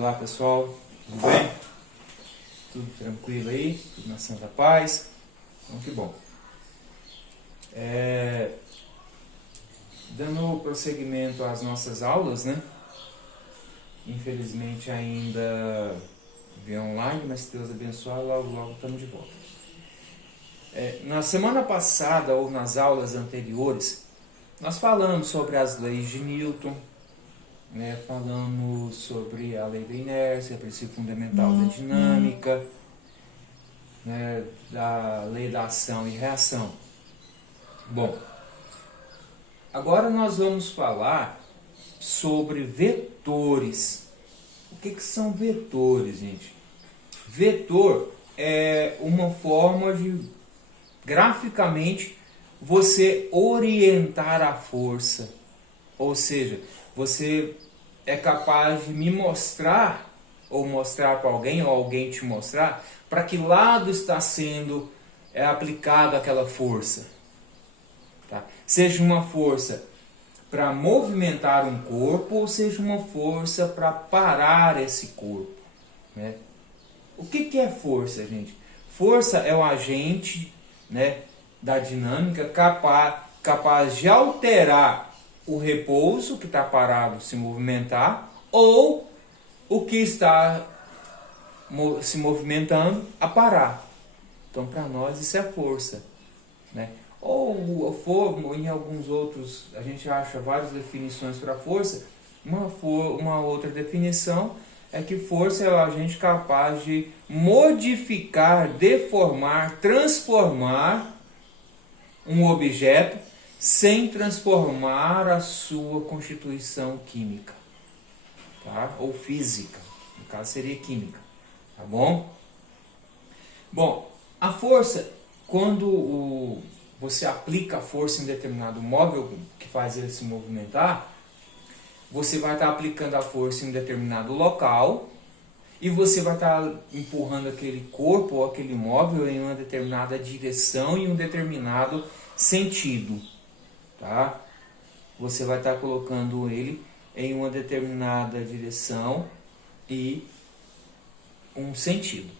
Olá pessoal, tudo bem? Tudo tranquilo aí? Tudo na santa paz? Então que bom. Dando prosseguimento às nossas aulas, né? Infelizmente ainda via online, mas se Deus abençoar, logo estamos de volta. Na semana passada ou nas aulas anteriores, nós falamos sobre as leis de Newton, falamos sobre a lei da inércia, o princípio fundamental da dinâmica, da lei da ação e reação. Bom, agora nós vamos falar sobre vetores. O que são vetores, gente? Vetor é uma forma de, graficamente, você orientar a força. Ou seja, você é capaz de me mostrar, ou mostrar para alguém, ou alguém te mostrar, para que lado está sendo aplicada aquela força. Tá? Seja uma força para movimentar um corpo, ou seja uma força para parar esse corpo. Né? O que é força, gente? Força é o agente, da dinâmica capaz de alterar o repouso, que está parado, se movimentar, ou o que está se movimentando a parar. Então, para nós, isso é força. Ou em alguns outros, a gente acha várias definições para força. Uma outra definição é que força é o agente capaz de modificar, deformar, transformar um objeto sem transformar a sua constituição química, tá? Ou física, no caso seria química, tá bom? Bom, a força, quando você aplica a força em determinado móvel que faz ele se movimentar, você vai estar aplicando a força em um determinado local e você vai estar empurrando aquele corpo ou aquele móvel em uma determinada direção e um determinado sentido. Tá? Você vai estar colocando ele em uma determinada direção e um sentido.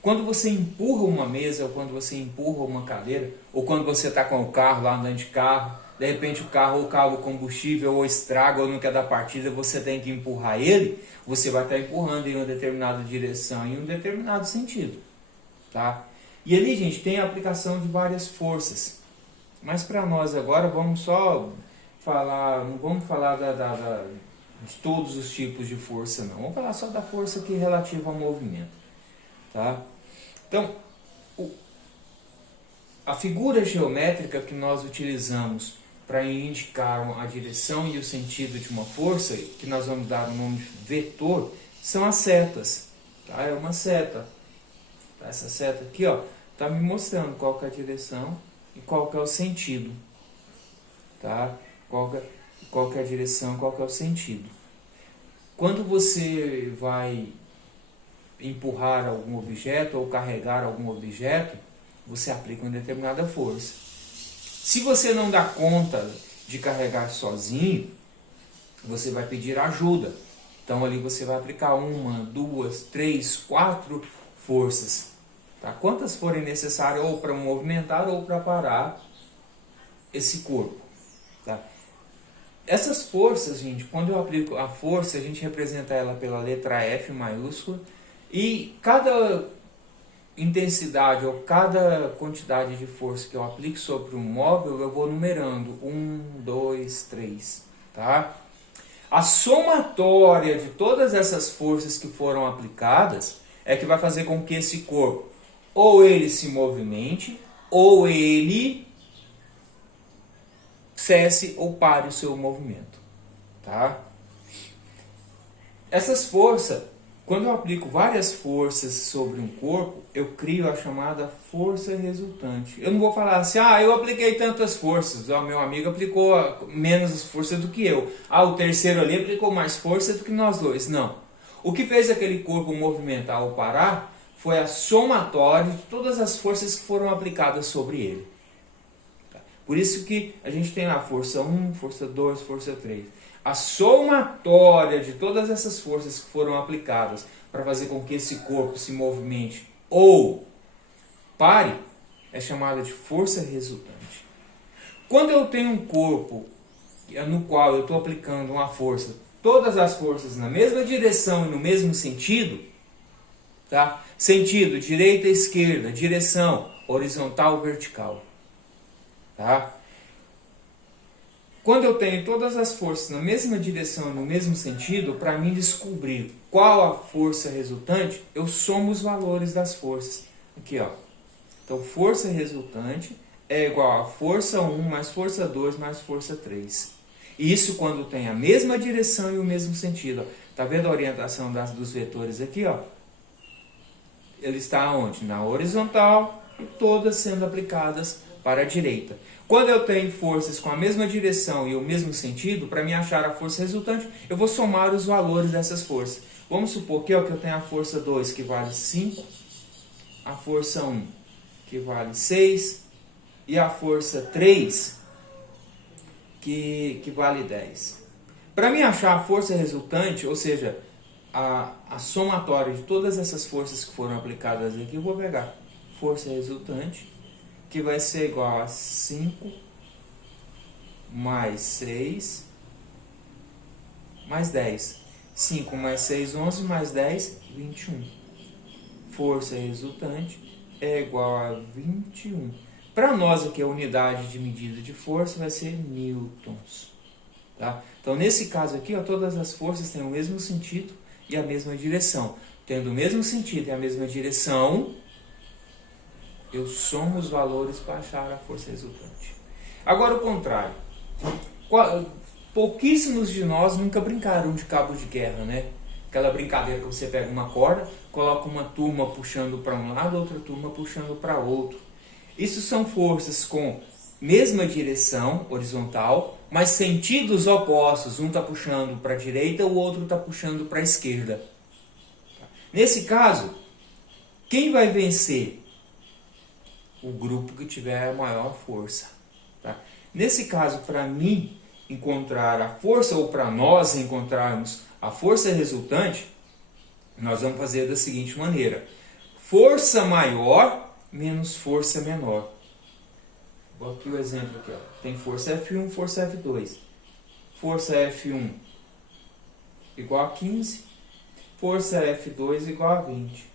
Quando você empurra uma mesa, ou quando você empurra uma cadeira, ou quando você está com o carro lá andando de carro, de repente o carro ou acaba o combustível, ou estraga, ou não quer dar partida, você tem que empurrar ele, você vai estar empurrando em uma determinada direção e em um determinado sentido. Tá? E ali, gente, tem a aplicação de várias forças. Mas para nós agora vamos só falar, não vamos falar de todos os tipos de força não, vamos falar só da força que é relativa ao movimento. Tá? Então, a figura geométrica que nós utilizamos para indicar a direção e o sentido de uma força, que nós vamos dar o nome de vetor, são as setas. Tá? É uma seta. Essa seta aqui está me mostrando qual que é a direção e qual que é o sentido, tá? Qual que é a direção, qual que é o sentido. Quando você vai empurrar algum objeto ou carregar algum objeto, você aplica uma determinada força. Se você não dá conta de carregar sozinho, você vai pedir ajuda. Então ali você vai aplicar 1, 2, 3, 4 forças. Tá? Quantas forem necessárias ou para movimentar ou para parar esse corpo. Tá? Essas forças, gente, quando eu aplico a força, a gente representa ela pela letra F maiúscula e cada intensidade ou cada quantidade de força que eu aplico sobre um móvel, eu vou numerando 1, 2, 3. Tá? A somatória de todas essas forças que foram aplicadas é que vai fazer com que esse corpo ou ele se movimente, ou ele cesse ou pare o seu movimento. Tá? Essas forças, quando eu aplico várias forças sobre um corpo, eu crio a chamada força resultante. Eu não vou falar assim, eu apliquei tantas forças, o meu amigo aplicou menos força do que eu. O terceiro ali aplicou mais força do que nós dois. Não. O que fez aquele corpo movimentar ou parar foi a somatória de todas as forças que foram aplicadas sobre ele. Por isso que a gente tem lá força 1, força 2, força 3. A somatória de todas essas forças que foram aplicadas para fazer com que esse corpo se movimente ou pare é chamada de força resultante. Quando eu tenho um corpo no qual eu estou aplicando uma força, todas as forças na mesma direção e no mesmo sentido, tá? Sentido direita e esquerda, direção horizontal, vertical, tá? Quando eu tenho todas as forças na mesma direção e no mesmo sentido, para mim descobrir qual a força resultante, eu somo os valores das forças. Aqui, ó. Então, força resultante é igual a força 1 mais força 2 mais força 3. Isso quando tem a mesma direção e o mesmo sentido. Está vendo a orientação dos vetores aqui? Ó? Ele está onde? Na horizontal e todas sendo aplicadas para a direita. Quando eu tenho forças com a mesma direção e o mesmo sentido, para me achar a força resultante, eu vou somar os valores dessas forças. Vamos supor que eu tenho a força 2, que vale 5, a força 1, que vale 6, e a força 3, que vale 10. Para mim achar a força resultante, ou seja, a somatória de todas essas forças que foram aplicadas aqui, eu vou pegar força resultante, que vai ser igual a 5 mais 6 mais 10. 5 mais 6, 11, mais 10, 21. Força resultante é igual a 21. Para nós aqui a unidade de medida de força vai ser newtons. Tá? Então nesse caso aqui, ó, todas as forças têm o mesmo sentido e a mesma direção. Tendo o mesmo sentido e a mesma direção, eu somo os valores para achar a força resultante. Agora o contrário. Pouquíssimos de nós nunca brincaram de cabo de guerra, né? Aquela brincadeira que você pega uma corda, coloca uma turma puxando para um lado, outra turma puxando para outro. Isso são forças com mesma direção horizontal, mas sentidos opostos. Um está puxando para a direita, o outro está puxando para a esquerda. Nesse caso, quem vai vencer? O grupo que tiver a maior força. Tá? Nesse caso, para mim encontrar a força, ou para nós encontrarmos a força resultante, nós vamos fazer da seguinte maneira: força maior menos força menor. Vou aqui o exemplo aqui, ó. Tem força F1, força F2. Força F1 igual a 15, força F2 igual a 20.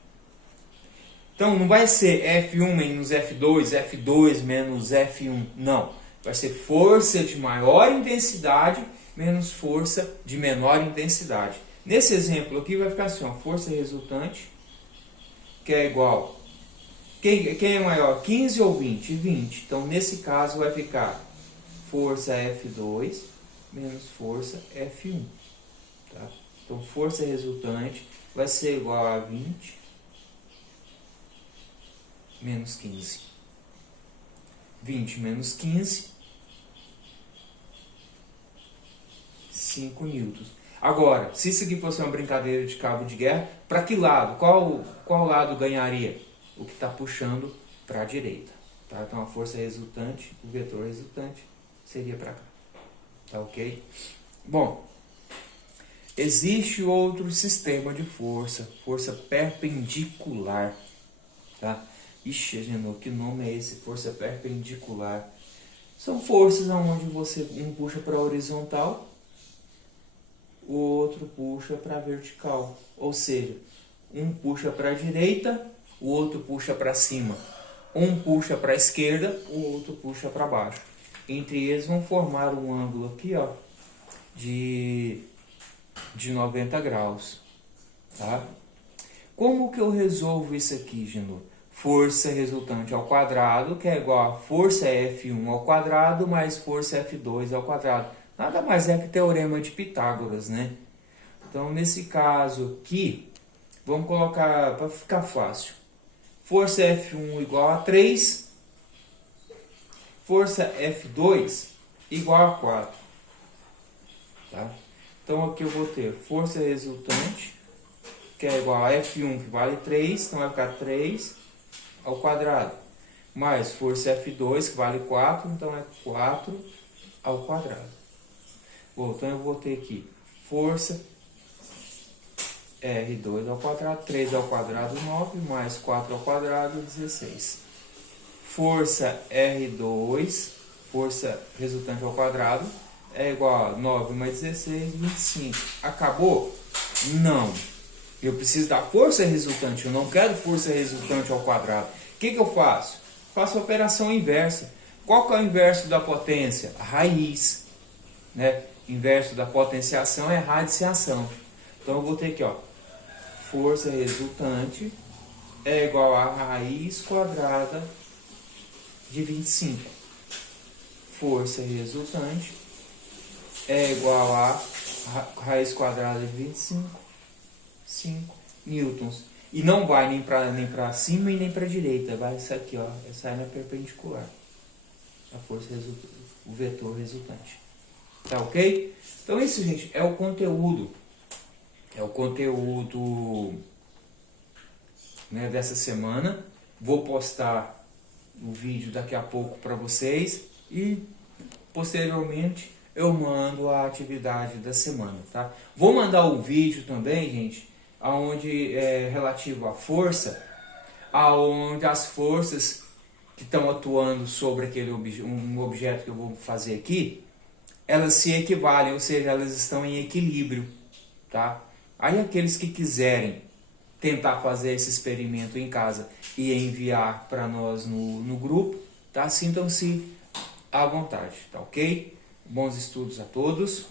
Então, não vai ser F1 menos F2, F2 menos F1, não. Vai ser força de maior intensidade menos força de menor intensidade. Nesse exemplo aqui vai ficar assim, ó, força resultante, que é igual... Quem é maior, 15 ou 20? 20. Então, nesse caso, vai ficar força F2 menos força F1. Tá? Então, força resultante vai ser igual a 20 menos 15. 20 menos 15, 5 newtons. Agora, se isso aqui fosse uma brincadeira de cabo de guerra, para que lado? Qual lado ganharia? O que está puxando para a direita. Tá? Então, a força resultante, o vetor resultante, seria para cá. Tá ok? Bom, existe outro sistema de força, força perpendicular. Tá? Ixi, Genô, que nome é esse? Força perpendicular. São forças onde um puxa para a horizontal, o outro puxa para a vertical. Ou seja, um puxa para a direita, o outro puxa para cima. Um puxa para a esquerda, o outro puxa para baixo. Entre eles vão formar um ângulo aqui, ó, de 90 graus. Tá? Como que eu resolvo isso aqui, Genô? Força resultante ao quadrado, que é igual a força F1 ao quadrado mais força F2 ao quadrado. Nada mais é que teorema de Pitágoras, né? Então, nesse caso aqui, vamos colocar, para ficar fácil, força F1 igual a 3, força F2 igual a 4. Tá? Então, aqui eu vou ter força resultante, que é igual a F1, que vale 3, então vai ficar 3 ao quadrado, mais força F2, que vale 4, então é 4 ao quadrado. Bom, então eu vou ter aqui força R2 ao quadrado, 3 ao quadrado, 9, mais 4 ao quadrado, 16. Força R2, força resultante ao quadrado, é igual a 9 mais 16, 25. Acabou? Não. Eu preciso da força resultante, eu não quero força resultante ao quadrado. O que eu faço? Faço a operação inversa. Qual que é o inverso da potência? A raiz. Né? Inverso da potenciação é radiciação. Então eu vou ter aqui, ó, força resultante é igual a raiz quadrada de 25. Força resultante é igual a raiz quadrada de 25, 5 newtons. E não vai nem para cima e nem para a direita. Vai isso aqui, ó, sai na perpendicular. A força resultante, o vetor resultante. Tá ok? Então isso, gente, é o conteúdo. É o conteúdo, né, dessa semana. Vou postar o vídeo daqui a pouco para vocês. E posteriormente eu mando a atividade da semana, tá? Vou mandar o vídeo também, gente, aonde é relativo à força, aonde as forças que estão atuando sobre aquele um objeto que eu vou fazer aqui, elas se equivalem, ou seja, elas estão em equilíbrio, tá? Aí aqueles que quiserem tentar fazer esse experimento em casa e enviar para nós no grupo, tá? Sintam-se à vontade, tá ok? Bons estudos a todos.